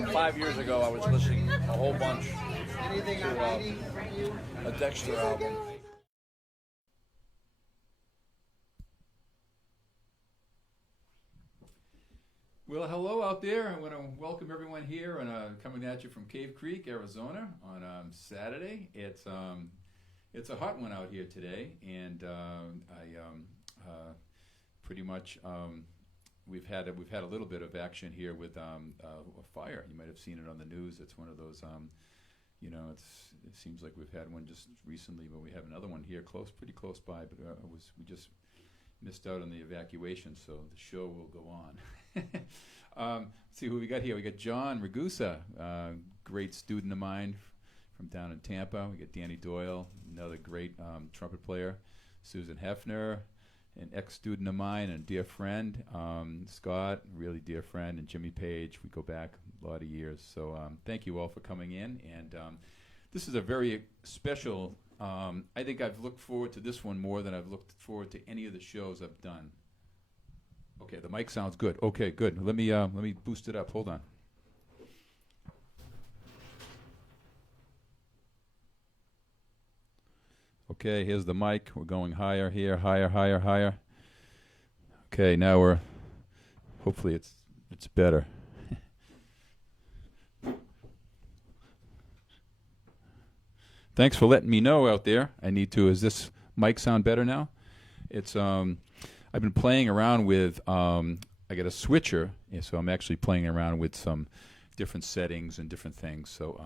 about 5 years ago, I was listening a whole bunch to a Dexter album. Well, hello out there. I want to welcome everyone here and coming at you from Cave Creek, Arizona on Saturday. It's a hot one out here today, and pretty much we've had a little bit of action here with a fire. You might have seen it on the news. It's one of those, it seems like we've had one just recently, but we have another one here pretty close by. But we just missed out on the evacuation, so the show will go on. Let's see who we got here. We got John Ragusa, great student of mine from down in Tampa. We got Danny Doyle, another great trumpet player. Susan Hefner, an ex-student of mine and dear friend. Scott, really dear friend, and Jimmy Page. We go back a lot of years. So thank you all for coming in. And this is a very special. I think I've looked forward to this one more than I've looked forward to any of the shows I've done. Okay, the mic sounds good. Okay, good. Let me boost it up. Hold on. Okay, here's the mic. We're going higher here, higher. Okay, now hopefully it's better. Thanks for letting me know out there. Is this mic sound better now? It's I've been playing around with, I got a switcher, so I'm actually playing around with some different settings and different things. So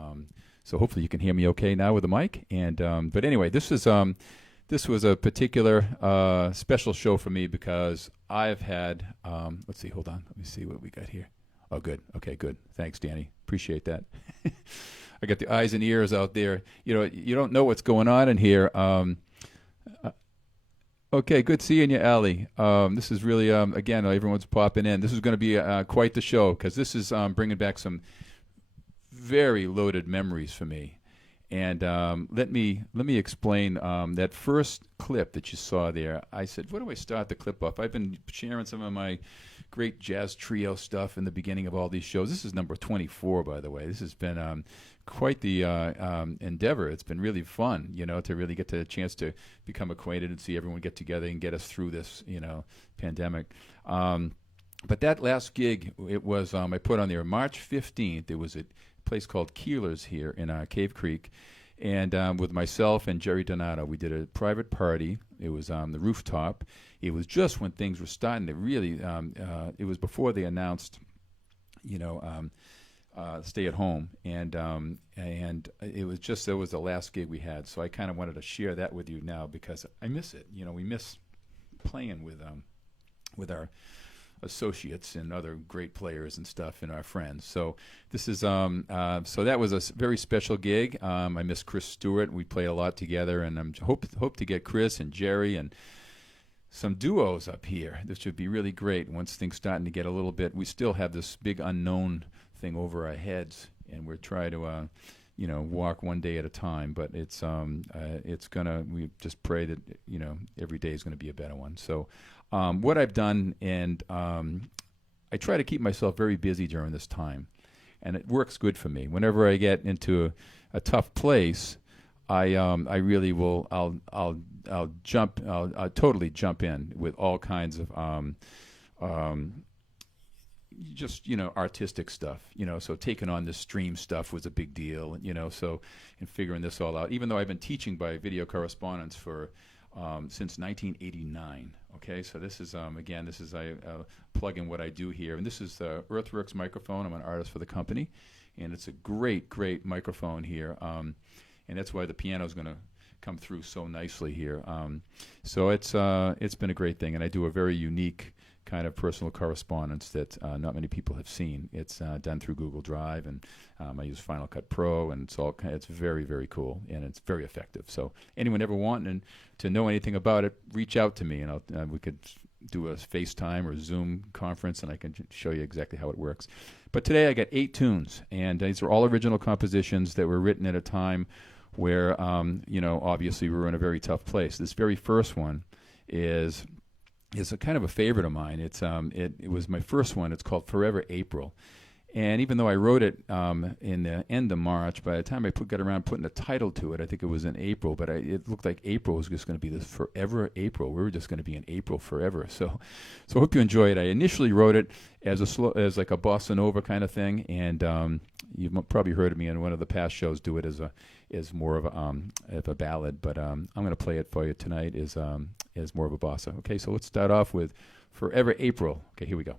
hopefully you can hear me okay now with the mic. And but anyway, this was a particular special show for me because I've had, let's see, hold on, let me see what we got here. Oh, good. Okay, good. Thanks, Danny. Appreciate that. I got the eyes and ears out there. You don't know what's going on in here. Okay, good seeing you, Allie. This is really, again, everyone's popping in. This is going to be quite the show because this is bringing back some very loaded memories for me. And let me explain that first clip that you saw there. I said, what do I start the clip off? I've been sharing some of my great jazz trio stuff in the beginning of all these shows. This is number 24, by the way. This has been quite the endeavor. It's been really fun, to really get the chance to become acquainted and see everyone get together and get us through this, pandemic. But that last gig, it was I put on there March 15th. It was a place called Keeler's here in Cave Creek. And with myself and Jerry Donato, we did a private party. It was on the rooftop. It was just when things were starting to really, it was before they announced, stay at home. And it was the last gig we had. So I kind of wanted to share that with you now because I miss it. We miss playing with our associates and other great players and stuff and our friends. So this is so that was a very special gig. I miss Chris Stewart. We played a lot together, and I'm hope to get Chris and Jerry and some duos up here. This would be really great once things starting to get a little bit. We still have this big unknown thing over our heads, and we're trying to walk one day at a time. But it's gonna. We just pray that every day is going to be a better one. So. What I've done, and I try to keep myself very busy during this time, and it works good for me. Whenever I get into a tough place, I really will. I'll totally jump in with all kinds of just artistic stuff. So taking on this stream stuff was a big deal. So and figuring this all out. Even though I've been teaching by video correspondence for since 1989. Okay, so this is again, this is I plug in what I do here, and this is the Earthworks microphone. I'm an artist for the company, and it's a great microphone here, and that's why the piano is going to come through so nicely here. So it's been a great thing, and I do a very unique kind of personal correspondence that not many people have seen. It's done through Google Drive, and I use Final Cut Pro, and it's very, very cool, and it's very effective. So anyone ever wanting to know anything about it, reach out to me, and we could do a FaceTime or Zoom conference, and I can show you exactly how it works. But today I got 8 tunes, and these are all original compositions that were written at a time where, obviously we were in a very tough place. This very first one is a kind of a favorite of mine. It was my first one. It's called Forever April. And even though I wrote it in the end of March, by the time I got around putting a title to it, I think it was in April, but it looked like April was just going to be this forever April. We were just going to be in April forever. So I hope you enjoy it. I initially wrote it as as like a bossa nova kind of thing, and you've probably heard me in one of the past shows do it as more of a ballad, but I'm going to play it for you tonight as more of a bossa. Okay, so let's start off with Forever April. Okay, here we go.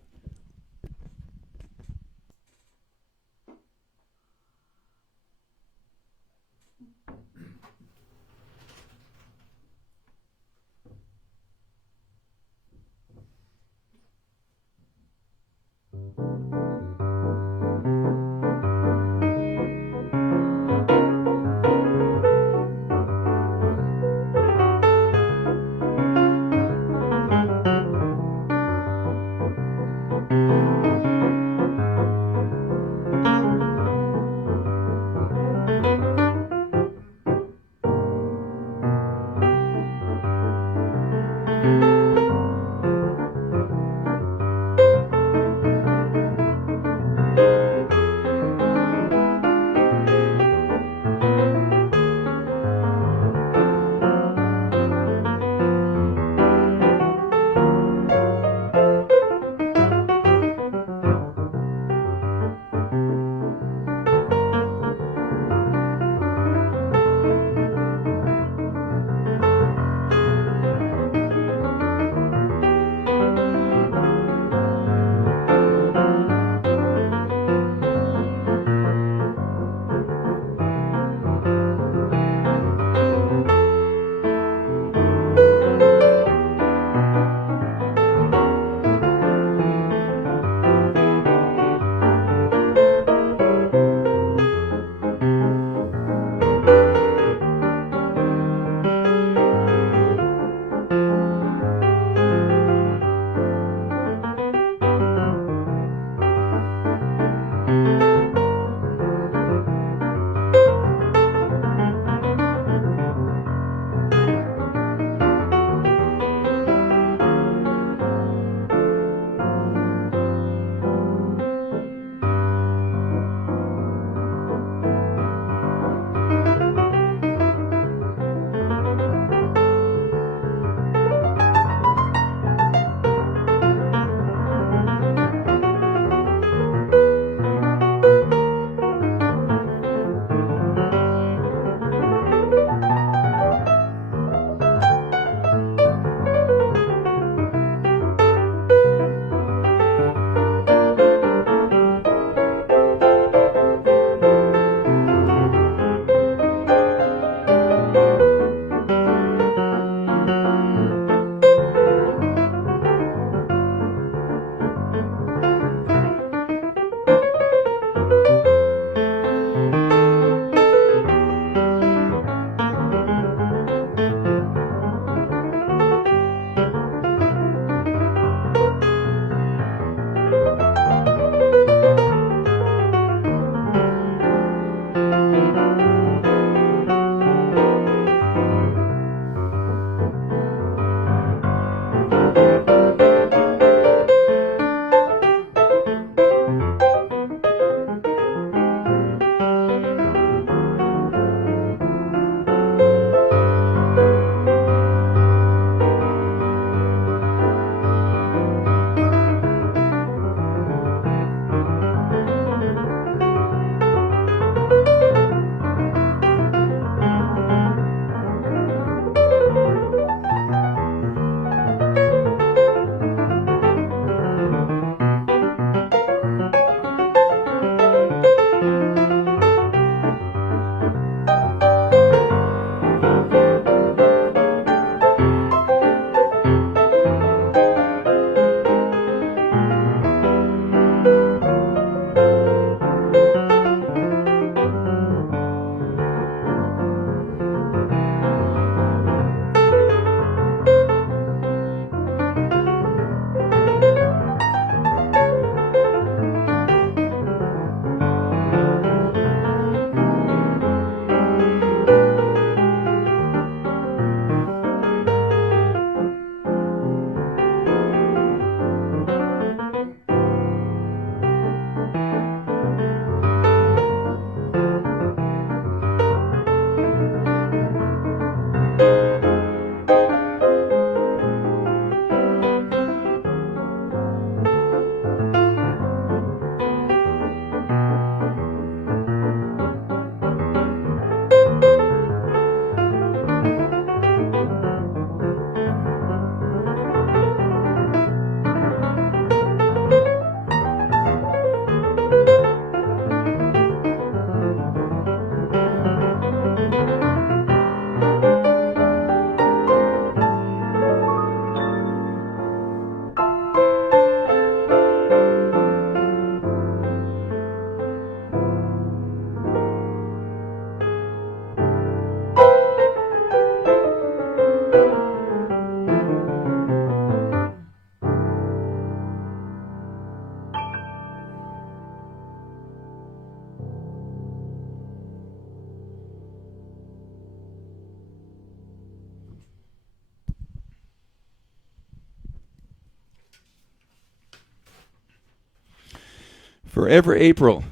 Forever April.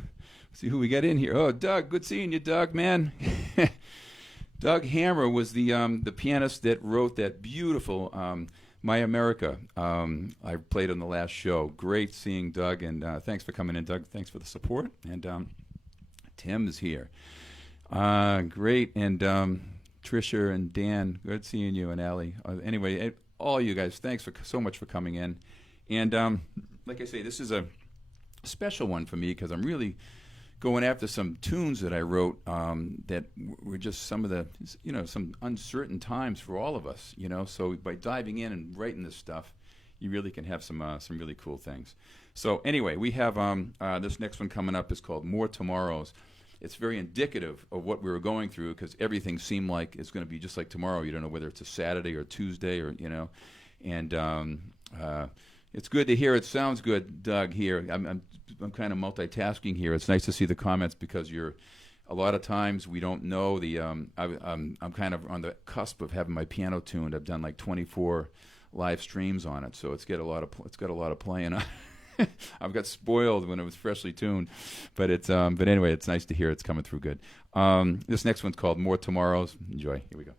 See who we got in here. Oh, Doug. Good seeing you, Doug, man. Doug Hammer was the pianist that wrote that beautiful My America. I played on the last show. Great seeing Doug, and thanks for coming in, Doug. Thanks for the support. And Tim is here. Great. And Tricia and Dan, good seeing you, and Allie. Anyway, all you guys, thanks so much for coming in. And like I say, this is a special one for me because I'm really going after some tunes that I wrote that were just some of the, some uncertain times for all of us, So by diving in and writing this stuff, you really can have some really cool things. So anyway, we have this next one coming up is called More Tomorrows. It's very indicative of what we were going through because everything seemed like it's going to be just like tomorrow. You don't know whether it's a Saturday or Tuesday or, and it's good to hear. It sounds good, Doug, here. I'm kind of multitasking here. It's nice to see the comments because a lot of times we don't know the, I'm kind of on the cusp of having my piano tuned. I've done like 24 live streams on it, so it's got a lot of playing on. I've got spoiled when it was freshly tuned, but anyway, it's nice to hear it's coming through good. This next one's called More Tomorrows. Enjoy. Here we go.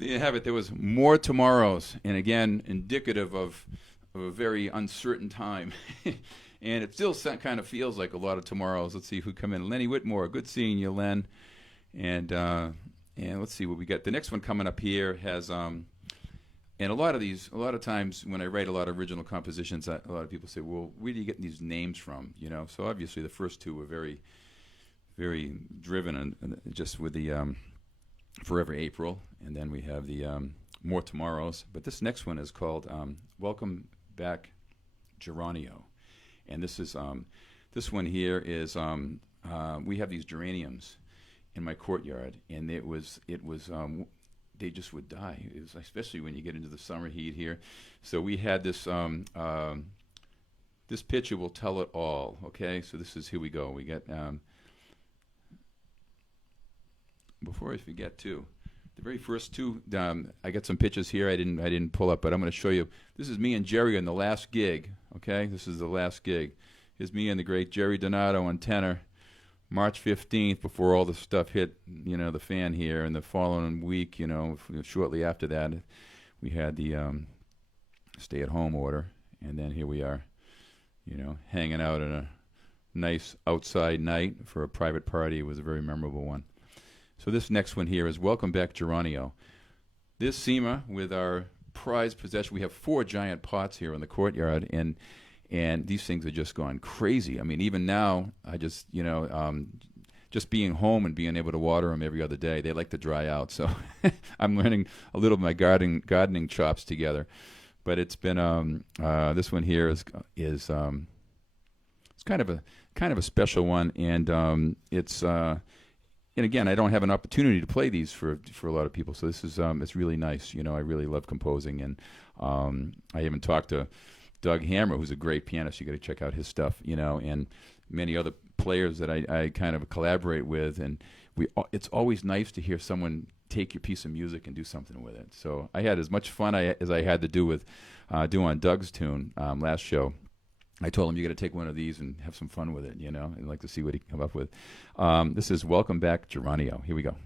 there you have it. There was more tomorrows, and again, indicative of a very uncertain time. And it still kind of feels like a lot of tomorrows. Let's see who come in. Lenny Whitmore, good seeing you, Len. And let's see what we got. The next one coming up here has, and a lot of times when I write a lot of original compositions, a lot of people say, well, where do you get these names from? You know, so obviously the first two were very, very driven and just with the Forever April, and then we have the More Tomorrows. But this next one is called Welcome Back, Geronio. And this is this one here is we have these geraniums in my courtyard, and it was they just would die. It was especially when you get into the summer heat here. So we had this this picture will tell it all. Okay, so this is, here we go. We got before I forget too, the very first two. I got some pictures here. I didn't pull up, but I'm going to show you. This is me and Jerry on the last gig. Okay, this is the last gig. Here's me and the great Jerry Donato on tenor, March 15th, before all the stuff hit, you know, the fan here. And the following week, you know, shortly after that, we had the stay-at-home order, and then here we are, you know, hanging out on a nice outside night for a private party. It was a very memorable one. So this next one here is Welcome Back, Geronio. This SEMA with our prized possession. We have 4 giant pots here in the courtyard, and these things are just gone crazy. I mean, even now, I just, you know, just being home and being able to water them every other day, they like to dry out. So I'm learning a little of my gardening chops together. But it's been this one here is it's kind of a special one, and it's. And again, I don't have an opportunity to play these for a lot of people, so this is it's really nice. You know, I really love composing, and I even talked to Doug Hammer, who's a great pianist. You got to check out his stuff, you know, and many other players that I kind of collaborate with, and it's always nice to hear someone take your piece of music and do something with it. So I had as much fun as I had to do with on Doug's tune last show. I told him, you got to take one of these and have some fun with it, you know, and like to see what he can come up with. This is Welcome Back, Geronio. Here we go.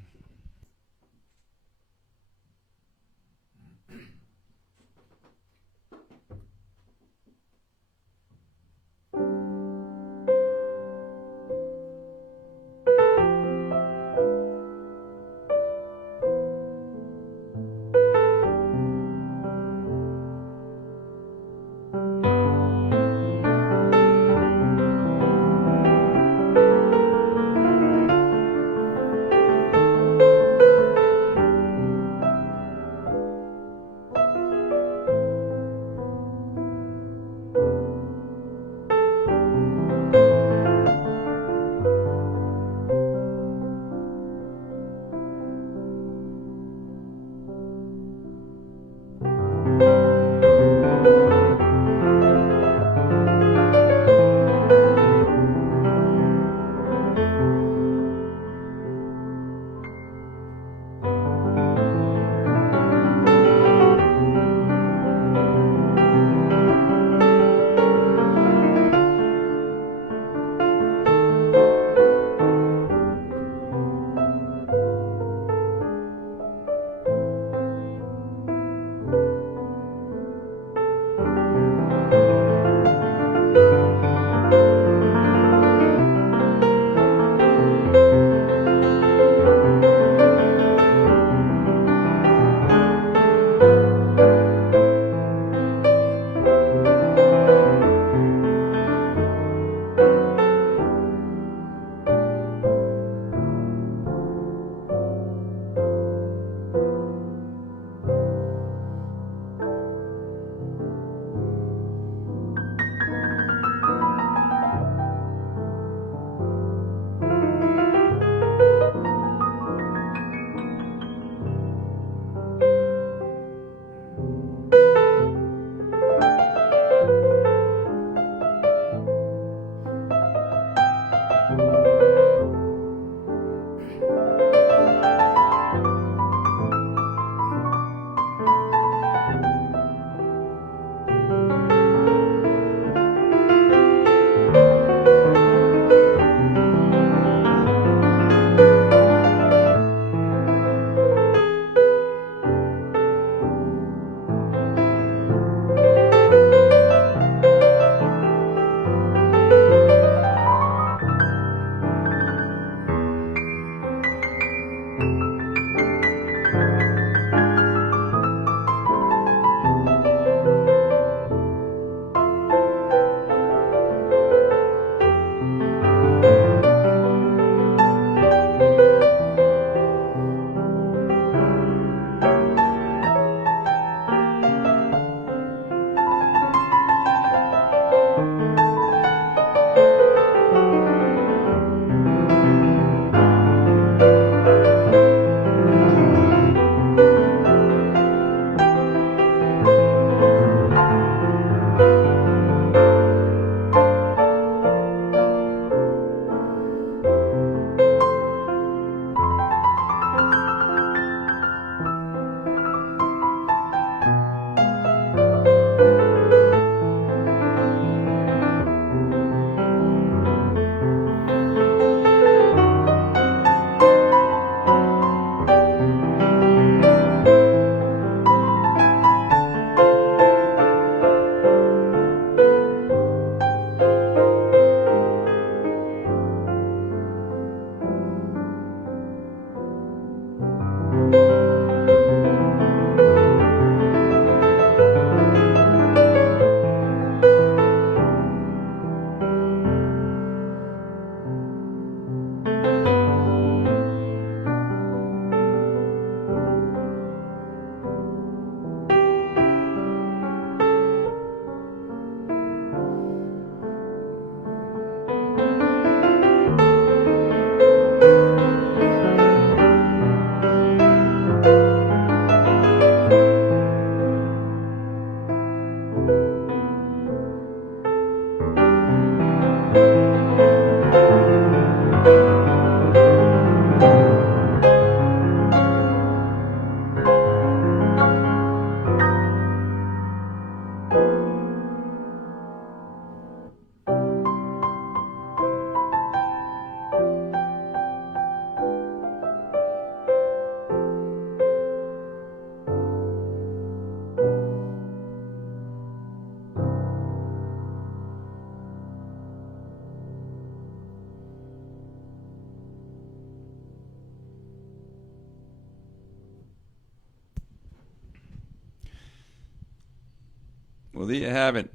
Well, there you have it.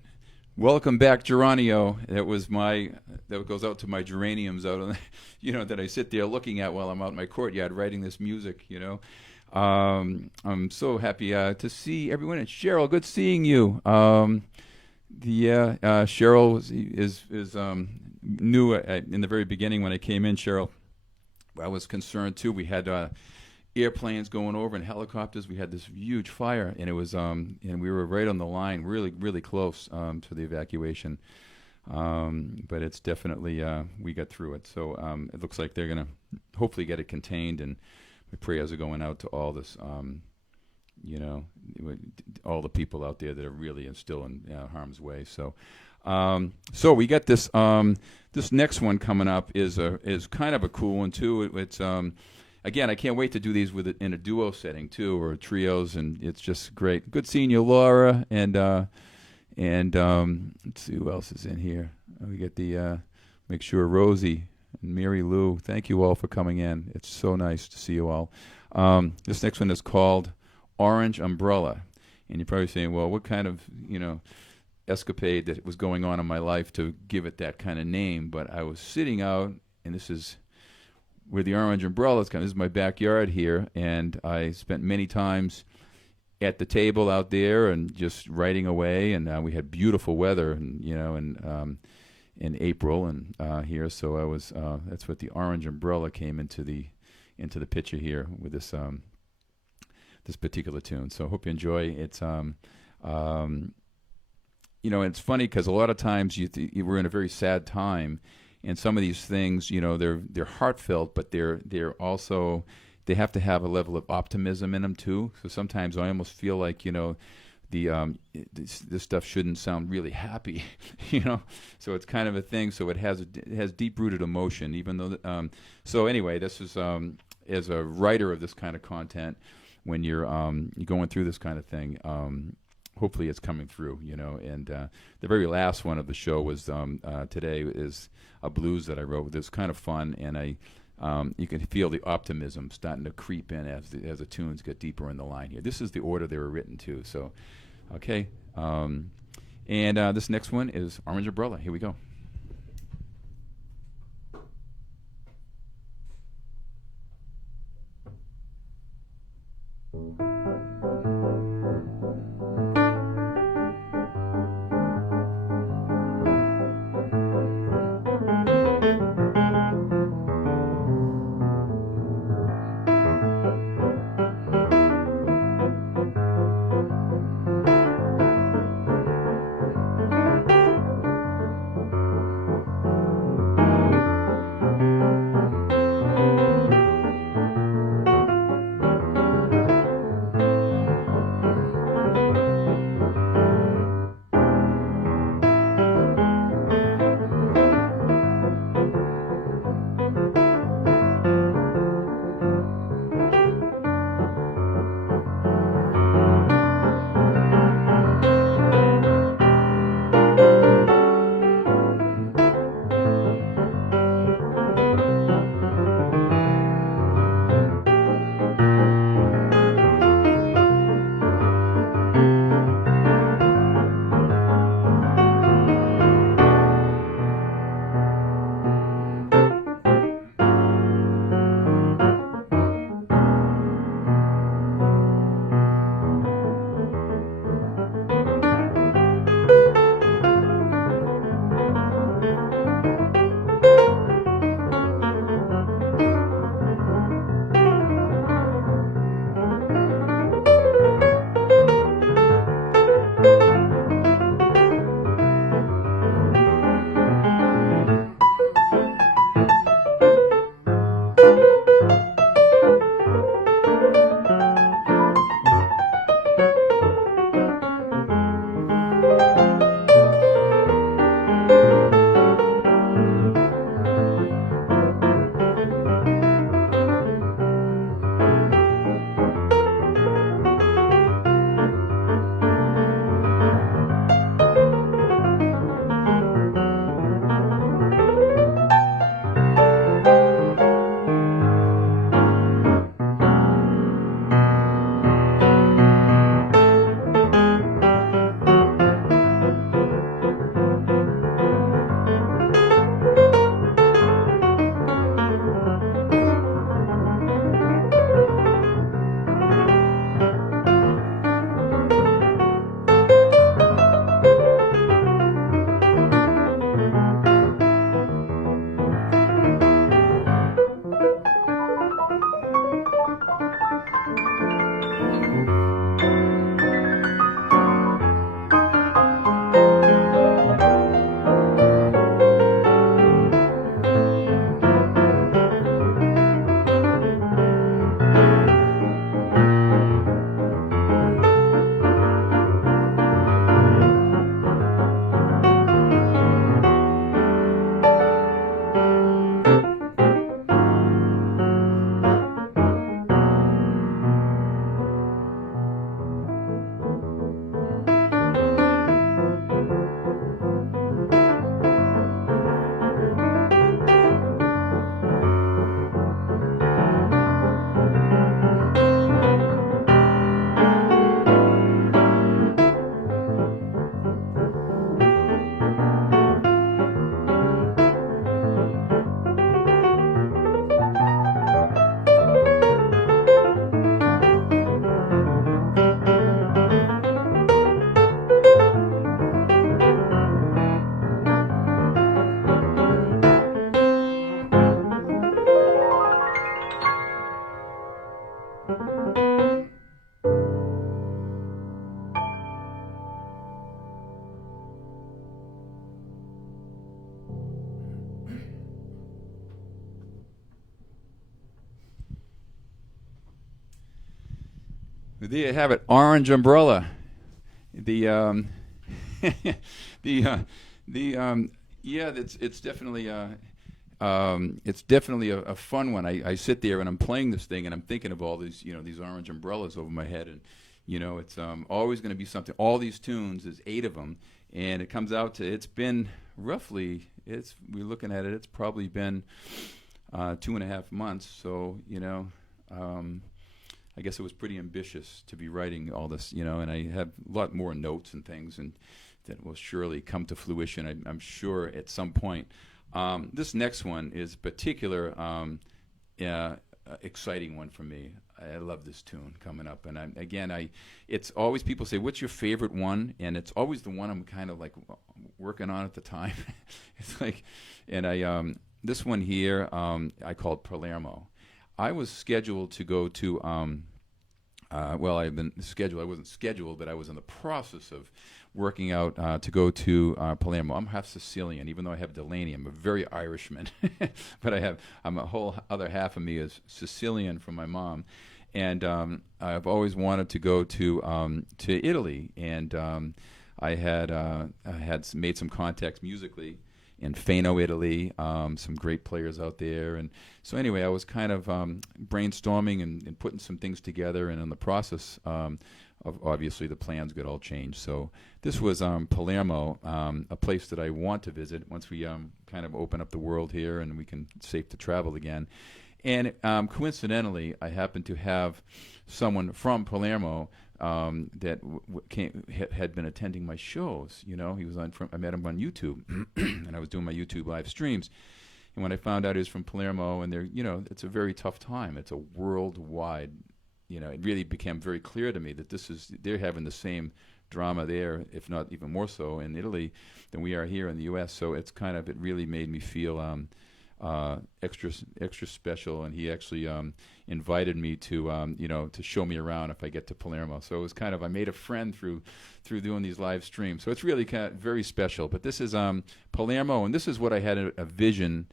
Welcome back, Geronio. That goes out to my geraniums out on, that I sit there looking at while I'm out in my courtyard writing this music. I'm so happy to see everyone. It's Cheryl. Good seeing you. Cheryl is new in the very beginning when I came in. Cheryl, I was concerned too. We had airplanes going over and helicopters. We had this huge fire, and it was and we were right on the line, really, really close to the evacuation. But it's definitely we got through it. So it looks like they're gonna hopefully get it contained, and my prayers are going out to all this, all the people out there that are really still in harm's way. So, so we got this. This next one coming up is kind of a cool one too. It's again, I can't wait to do these in a duo setting too, or trios, and it's just great. Good seeing you, Laura, and let's see who else is in here. We get the make sure Rosie and Mary Lou. Thank you all for coming in. It's so nice to see you all. This next one is called Orange Umbrella, and you're probably saying, well, what kind of escapade that was going on in my life to give it that kind of name? But I was sitting out, and this is where the orange umbrella is. This is my backyard here, and I spent many times at the table out there and just writing away. And we had beautiful weather, and in April and here. So I was. That's what the orange umbrella came into the picture here with this this particular tune. So I hope you enjoy. It's it's funny because a lot of times you were in a very sad time. And some of these things, they're heartfelt, but they're also, they have to have a level of optimism in them too. So sometimes I almost feel like this stuff shouldn't sound really happy, So it's kind of a thing. So it has deep rooted emotion, even though. So anyway, this is as a writer of this kind of content, when you're going through this kind of thing. Hopefully it's coming through, and the very last one of the show was today is a blues that I wrote. It was kind of fun, and I you can feel the optimism starting to creep in as the tunes get deeper in the line here. This is the order they were written to. So, okay. And this next one is Orange Umbrella. Here we go. There you have it, Orange Umbrella. The yeah, it's definitely a fun one. I sit there and I'm playing this thing and I'm thinking of all these these orange umbrellas over my head, and it's always going to be something. All these tunes, there's 8 of them, and it comes out to, it's been roughly, we're looking at it, it's probably been 2.5 months. So, I guess it was pretty ambitious to be writing all this, and I have a lot more notes and things, and that will surely come to fruition, I'm sure, at some point. This next one is particular exciting one for me. I love this tune coming up, and it's always people say, "What's your favorite one?" And it's always the one I'm kind of like working on at the time. It's like, and this one here I called Palermo. I was scheduled to go to. I've been scheduled. I wasn't scheduled, but I was in the process of working out to go to Palermo. I'm half Sicilian, even though I have Delaney. I'm a very Irishman, but I'm a whole other half of me is Sicilian from my mom, and I've always wanted to go to Italy, and I had made some contacts musically in Fano, Italy, some great players out there. And so anyway, I was kind of brainstorming and putting some things together, and in the process of obviously the plans got all changed. So this was Palermo, a place that I want to visit once we kind of open up the world here and we can safe to travel again. And coincidentally, I happened to have someone from Palermo that had been attending my shows. He was I met him on YouTube, and I was doing my YouTube live streams. And when I found out he was from Palermo, and it's a very tough time. It's a worldwide, it really became very clear to me that they're having the same drama there, if not even more so, in Italy than we are here in the U.S. So it really made me feel extra special, and he actually invited me to to show me around if I get to Palermo. So it was I made a friend through doing these live streams. So it's really very special. But this is Palermo, and this is what I had a vision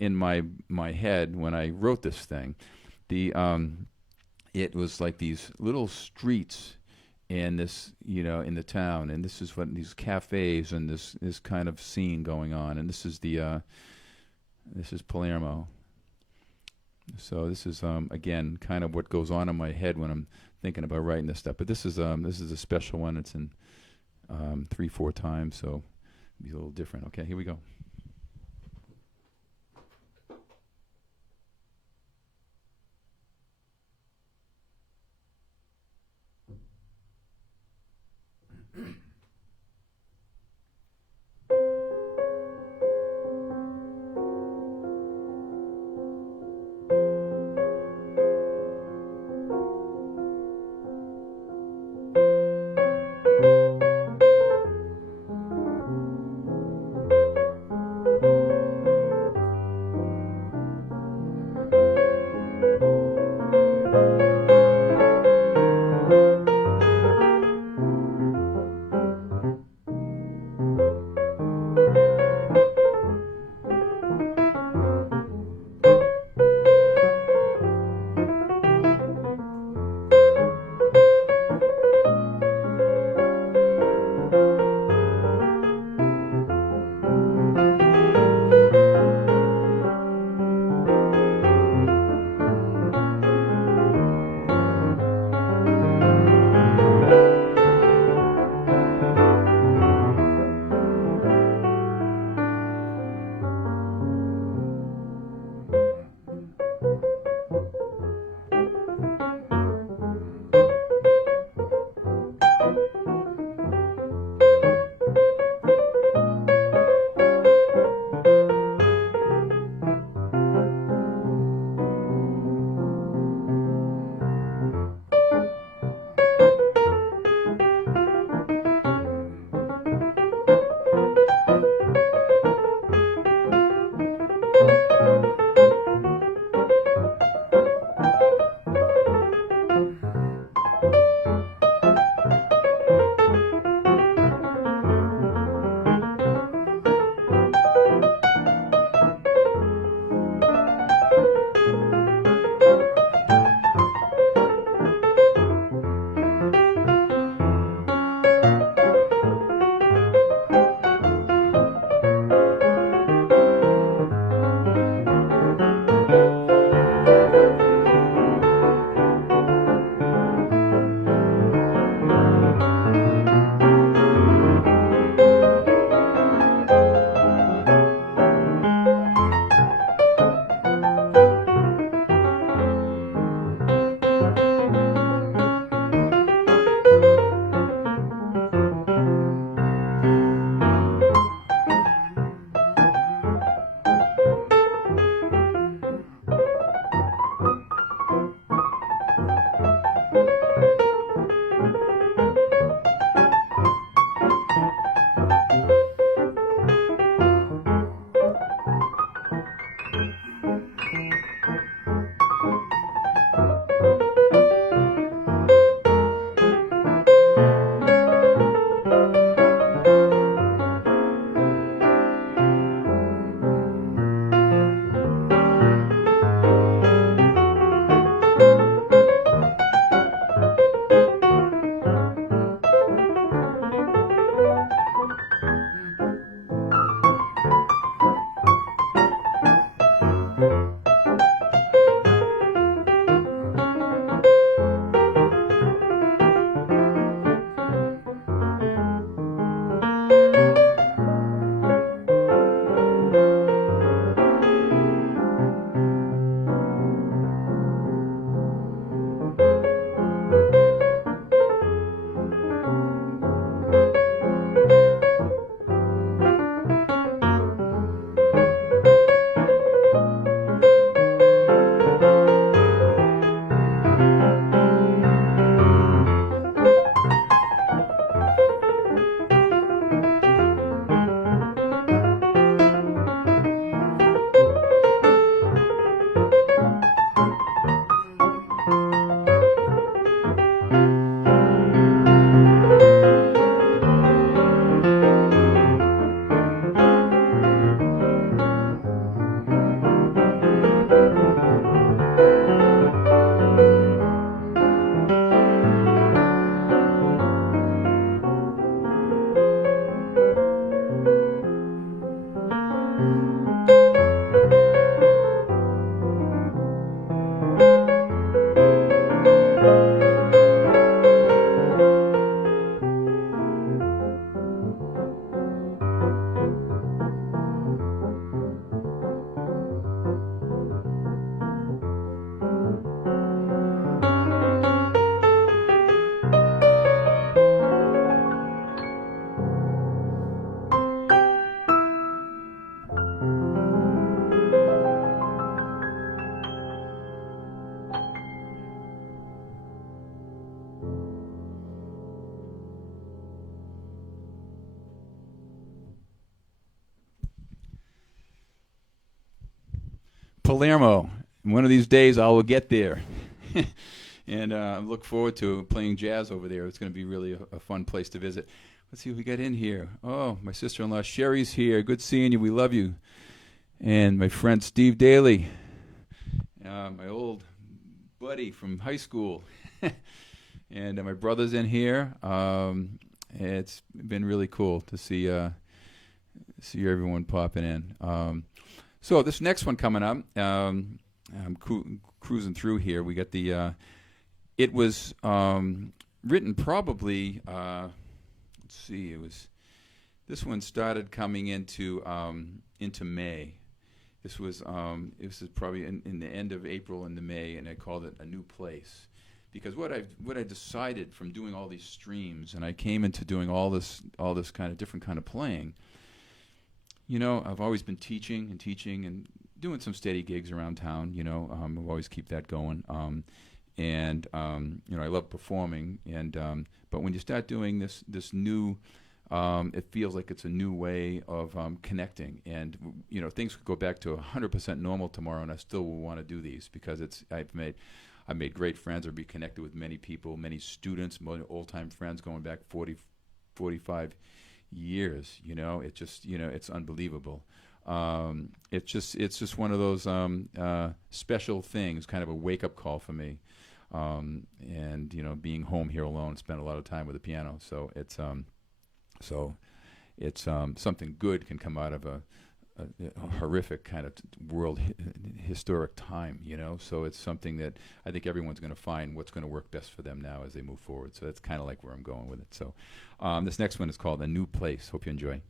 in my head when I wrote this thing. It was like these little streets in this in the town, and this is what these cafes and this kind of scene going on, and this is Palermo. So this is again kind of what goes on in my head when I'm thinking about writing this stuff. But this is a special one. It's in 3-4 times, so it'll be a little different. Okay, here we go. Palermo. One of these days I will get there. And I look forward to playing jazz over there. It's going to be really a fun place to visit. Let's see what we got in here. Oh, my sister-in-law Sherry's here. Good seeing you. We love you. And my friend Steve Daly, my old buddy from high school. And my brother's in here. It's been really cool to see everyone popping in. So this next one coming up, I'm cruising through here. We got the. It was written probably. Let's see. This one started coming into May. This was probably in the end of April into May, and I called it A New Place. Because what I decided from doing all these streams, and I came into doing all this kind of different kind of playing. You know, I've always been teaching and doing some steady gigs around town. You know, I've always keep that going. And you know, I love performing. And but when you start doing this new, it feels like it's a new way of connecting. And you know, things could go back to 100% normal tomorrow, and I still will want to do these because I've made great friends or be connected with many people, many students, old-time friends going back 40, 45 years. You know, it just, you know, it's unbelievable. It's just one of those special things, kind of a wake-up call for me. And, you know, being home here alone, spent a lot of time with the piano. So it's something good can come out of a horrific kind of world historic time, you know. So it's something that I think everyone's going to find what's going to work best for them now as they move forward. So that's kind of like where I'm going with it. So this next one is called A New Place. Hope you enjoy.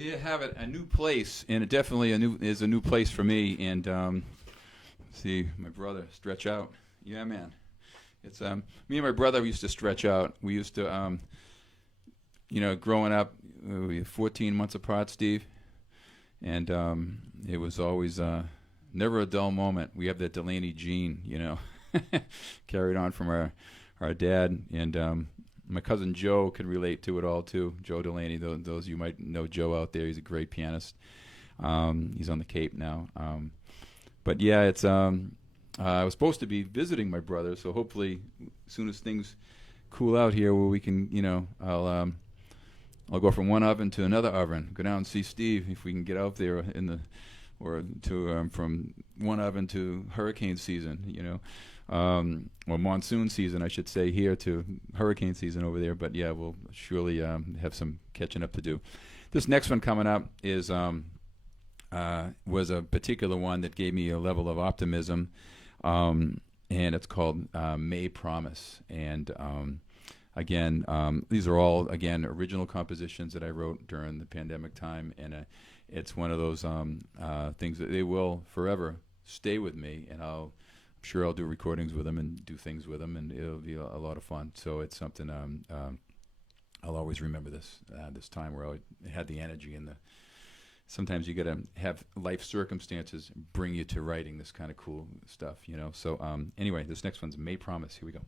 There you have it, a new place, and it definitely is a new place for me. And see my brother stretch out. Yeah, man. It's me and my brother used to stretch out. We used to, growing up, we were 14 months apart, Steve, and it was always never a dull moment. We have that Delaney gene, carried on from our dad, and my cousin Joe could relate to it all too. Joe Delaney, those you might know Joe out there. He's a great pianist. He's on the Cape now. But yeah, it's I was supposed to be visiting my brother, so hopefully, as soon as things cool out here, where we can, I'll go from one oven to another oven. Go down and see Steve if we can get out there from one oven to hurricane season, or monsoon season, I should say, here to hurricane season over there. But yeah, we'll surely have some catching up to do. This next one coming up is was a particular one that gave me a level of optimism, and it's called May Promise. And again, these are all original compositions that I wrote during the pandemic time, and it's one of those things that they will forever stay with me, and I'm sure I'll do recordings with them and do things with them, and it'll be a lot of fun. So it's something I'll always remember this time where I had the energy and sometimes you got to have life circumstances bring you to writing this kind of cool stuff, So anyway, this next one's May Promise. Here we go.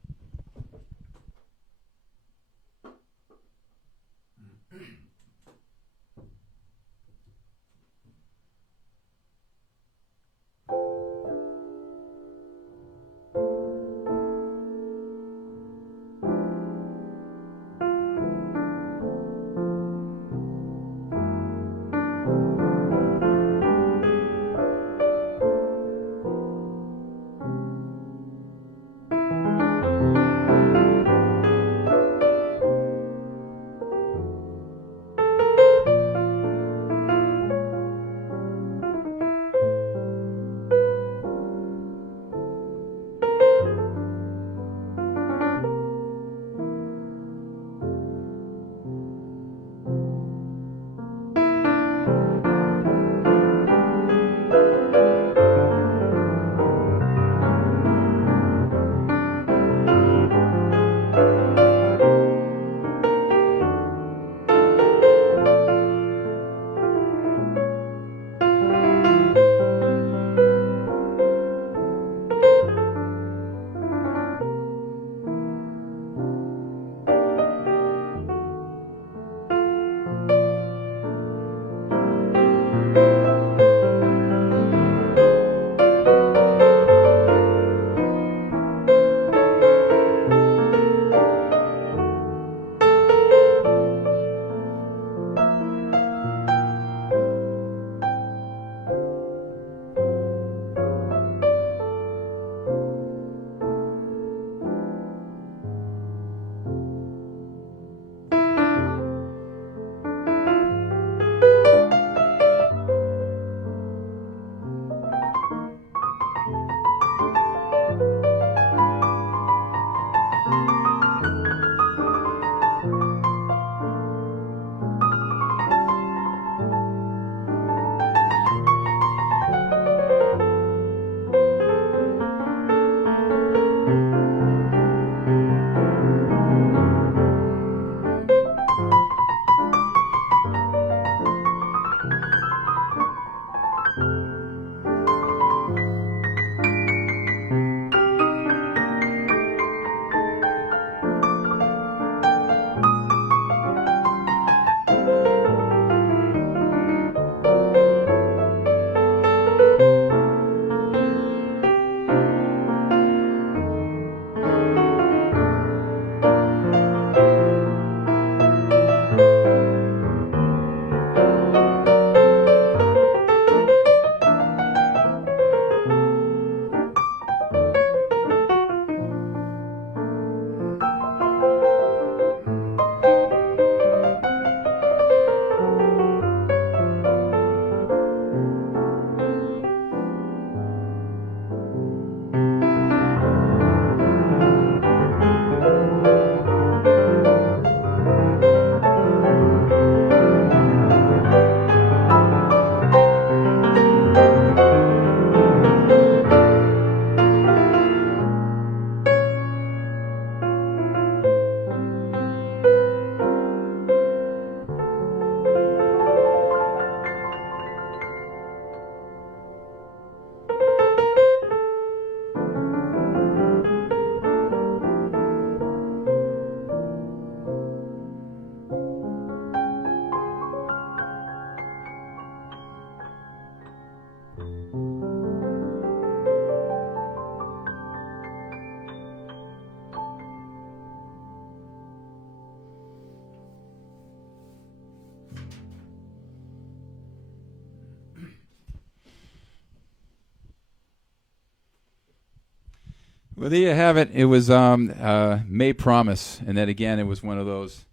Well, there you have it. It was May Promise, and then again, it was one of those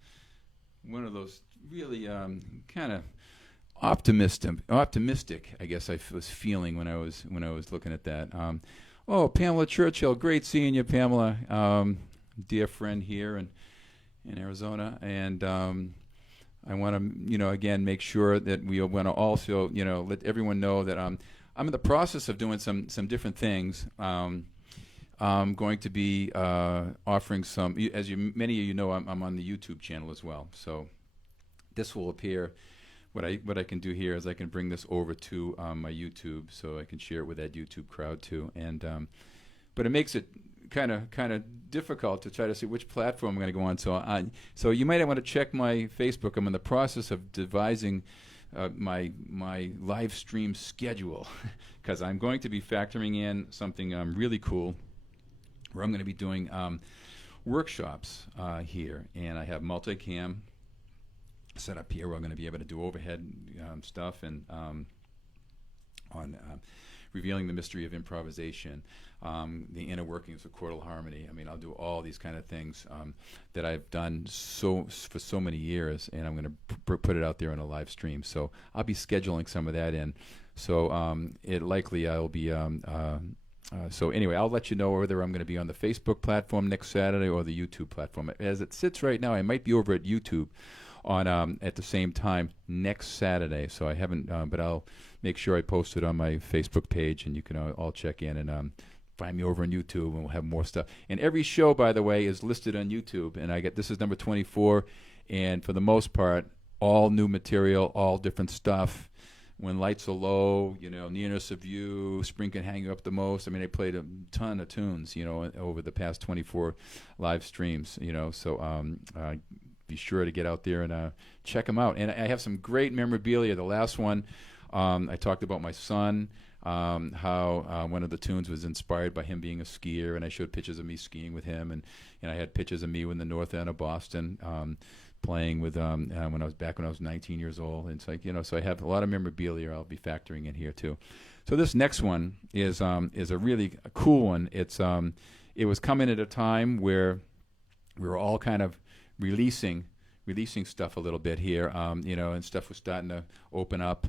really kind of optimistic. I guess I was feeling when I was looking at that. Oh, Pamela Churchill, great seeing you, Pamela. Dear friend here in Arizona, and I want to, again, make sure that we want to also, let everyone know that I'm in the process of doing some different things. I'm going to be offering some, as many of you know, I'm on the YouTube channel as well. So this will appear. What I can do here is I can bring this over to my YouTube, so I can share it with that YouTube crowd too. And but it makes it kind of difficult to try to see which platform I'm going to go on. So you might want to check my Facebook. I'm in the process of devising my live stream schedule because I'm going to be factoring in something really cool, where I'm going to be doing workshops here, and I have multicam set up here where I'm going to be able to do overhead stuff and on revealing the mystery of improvisation, the inner workings of chordal harmony. I mean, I'll do all these kind of things that I've done for so many years, and I'm going to put it out there on a live stream. So I'll be scheduling some of that in. So it likely I'll be. So anyway, I'll let you know whether I'm going to be on the Facebook platform next Saturday or the YouTube platform. As it sits right now, I might be over at YouTube on at the same time next Saturday. So I haven't, but I'll make sure I post it on my Facebook page, and you can all check in and find me over on YouTube, and we'll have more stuff. And every show, by the way, is listed on YouTube. And this is number 24, and for the most part, all new material, all different stuff. When lights are low, nearness of view, spring can hang you up the most. I mean, I played a ton of tunes, over the past 24 live streams, so be sure to get out there and check them out. And I have some great memorabilia. The last one, I talked about my son, how one of the tunes was inspired by him being a skier, and I showed pictures of me skiing with him, and I had pictures of me in the north end of Boston, playing with when I was 19 years old. And it's like, so I have a lot of memorabilia I'll be factoring in here too. So this next one is a really cool one. It was coming at a time where we were all kind of releasing stuff a little bit here, and stuff was starting to open up.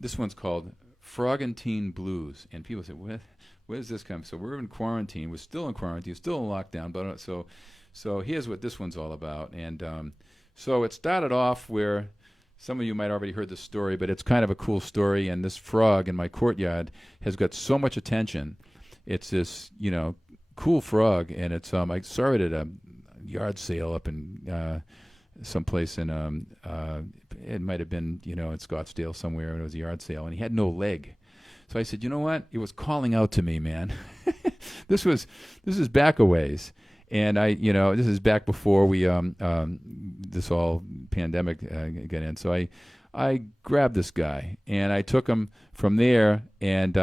This one's called Frogantine Blues, and people say, where does this come? So we're in quarantine. We're still in quarantine, still in lockdown, but so here's what this one's all about. And so it started off where some of you might already heard the story, but it's kind of a cool story. And this frog in my courtyard has got so much attention. It's this, cool frog, and it's I saw it at a yard sale up in someplace in it might have been in Scottsdale somewhere, and it was a yard sale, and he had no leg. So I said, you know what? It was calling out to me, man. This is back a ways. And this is back before we this all pandemic got in. So I grabbed this guy, and I took him from there, and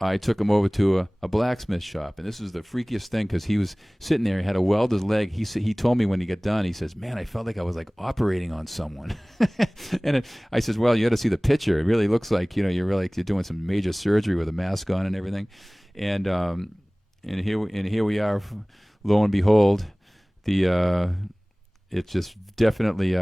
I took him over to a blacksmith shop. And this is the freakiest thing, because he was sitting there, he had a welder's leg. He told me when he got done, he says, man, I felt like I was like operating on someone. And I says, well, you got to see the picture. It really looks like you're doing some major surgery with a mask on and everything. And here we are, lo and behold, it's just definitely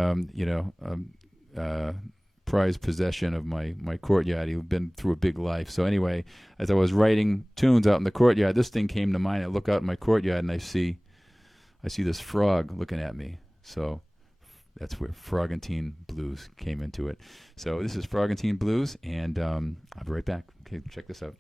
prized possession of my courtyard. He'd been through a big life. So anyway, as I was writing tunes out in the courtyard, this thing came to mind. I look out in my courtyard, and I see this frog looking at me. So that's where Frogantine Blues came into it. So this is Frogantine Blues, and I'll be right back. Okay, check this out.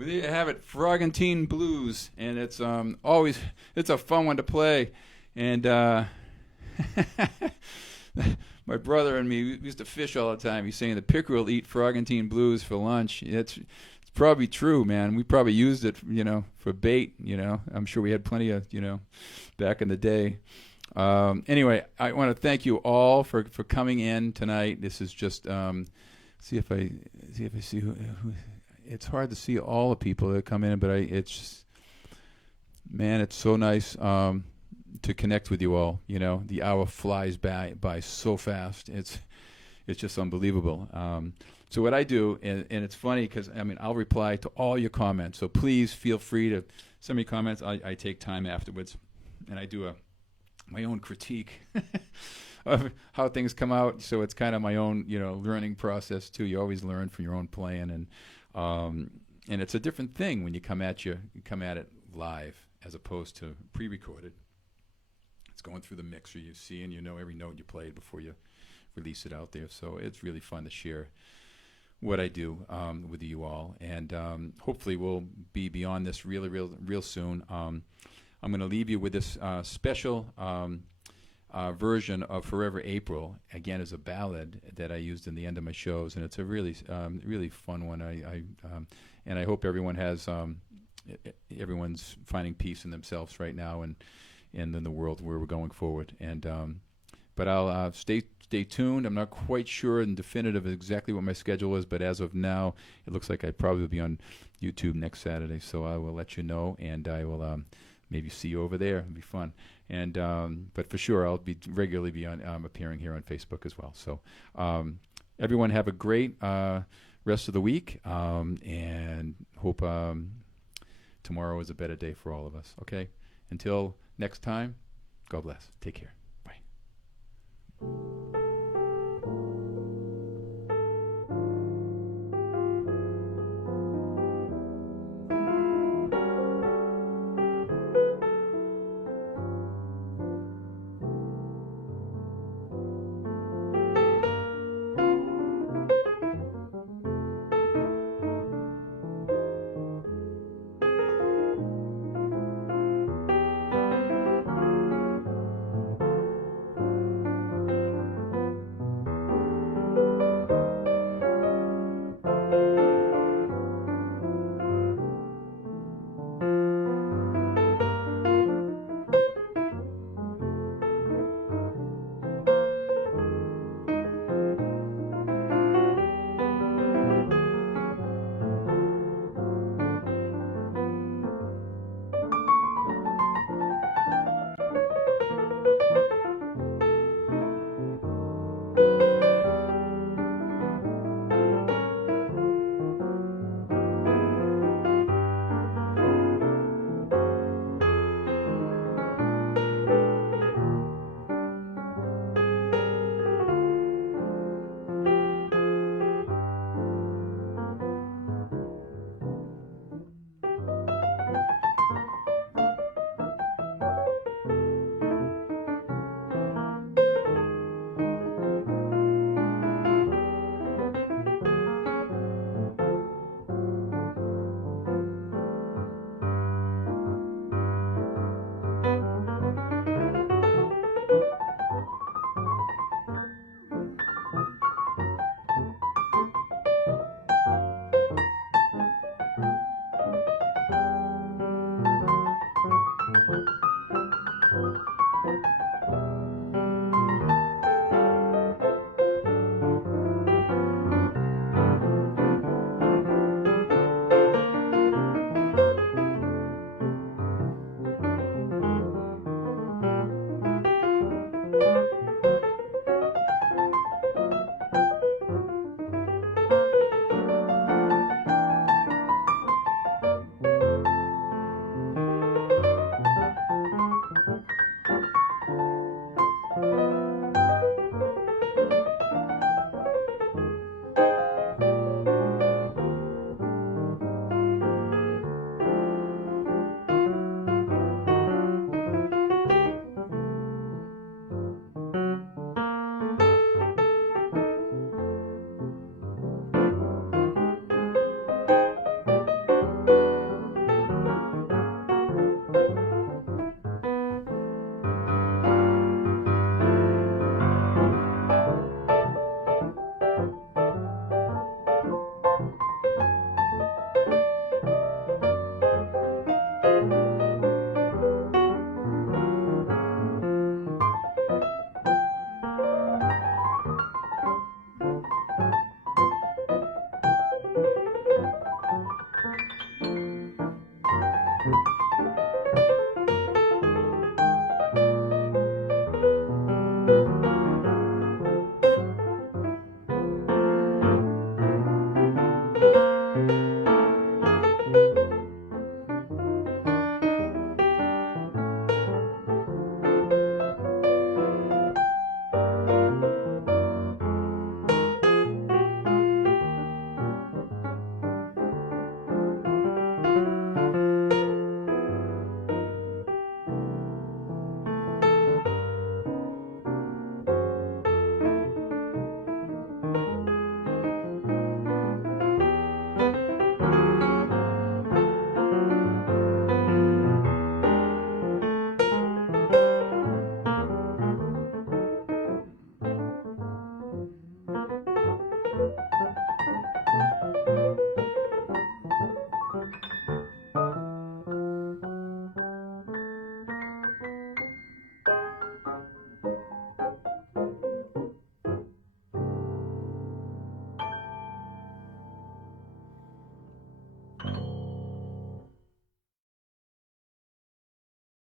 Well, there you have it, Frogantine Blues, and it's it's a fun one to play, and my brother and me, we used to fish all the time. He's saying the pickerel eat Frogantine Blues for lunch. It's probably true, man. We probably used it, for bait. I'm sure we had plenty of, back in the day. Anyway, I want to thank you all for coming in tonight. This is just see if I see who. It's hard to see all the people that come in, but it's so nice to connect with you all. The hour flies by so fast. It's just unbelievable. So what I do, and it's funny because I'll reply to all your comments. So please feel free to send me comments. I take time afterwards, and I do my own critique of how things come out. So it's kind of my own learning process too. You always learn from your own playing, and it's a different thing when you come at it live as opposed to pre-recorded. It's going through the mixer, you see, and every note you played before you release it out there. So it's really fun to share what I do with you all, and hopefully we'll be beyond this real soon. I'm going to leave you with this special version of Forever April, again as a ballad that I used in the end of my shows, and it's a really fun one. And I hope everyone has everyone's finding peace in themselves right now, and in the world where we're going forward. And but I'll stay tuned. I'm not quite sure and definitive exactly what my schedule is, but as of now, it looks like I'd probably be on YouTube next Saturday. So I will let you know, and I will maybe see you over there. It'll be fun. And but for sure, I'll be regularly appearing here on Facebook as well. So everyone have a great rest of the week, and hope tomorrow is a better day for all of us. Okay? Until next time, God bless. Take care.